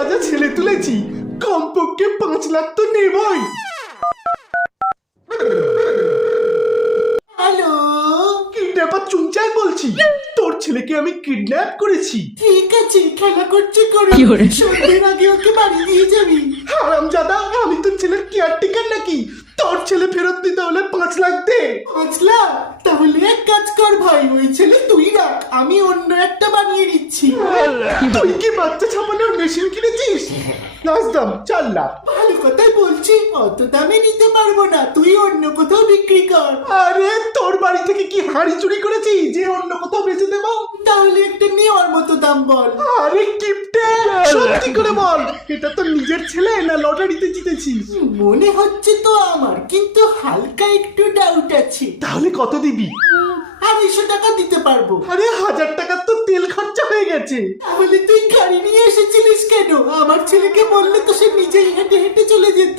তাজা ছেলে তুলেছি, কমপক্ষে 5 লাখ তো নেবই। হ্যালো, কিডন্যাপার চুংচাই বলছি, তোর ছেলেকে আমি কিডন্যাপ করেছি। ঠিক আছে, খেলা করছে করো, সন্ধ্যের আগে ওকে বাড়ি দিয়ে যাবি। হারামজাদা, আমি তোর ছেলের কেয়ারটেকার নাকি? তোর ছেলে ফেরত দিতে হলে 5 লাখ দে। 5 লাখ? তাহলে এক কাজ কর ভাই, ওই ছেলে তুই রাখ, আমি অন্য একটা বানিয়ে নিচ্ছি। তুই কি বাচ্চা ছাপানোর মেশিন কিনেছিস? লাস্ট দাম 4 লাখ। ভালো কথাই বলছি, অত দামে নিতে পারবো না, তুই অন্য কোথাও বিক্রি কর। আরে তোর বাড়ি থেকে কি হাঁড়ি চুরি করেছি যে অন্য কোথাও বেচে দেবো? তাহলে একটা নেওয়ার মতো দাম বল। আরে কিপটে, সত্যি করে বল, এটা তোর নিজের ছেলে না লটারিতে জিতেছিস? মনে হচ্ছে তো আমার, কিন্তু হালকা একটু ডাউট আছে। তাহলে কত দিবি? 250 টাকা দিতে পারবো। আরে 1000 টাকার তো তেল খরচা হয়ে গেছে। তাহলে তুই গাড়ি নিয়ে এসেছিলিস কেন? আমার ছেলেকে বললে তো সে নিজেই হেঁটে হেঁটে চলে যেত।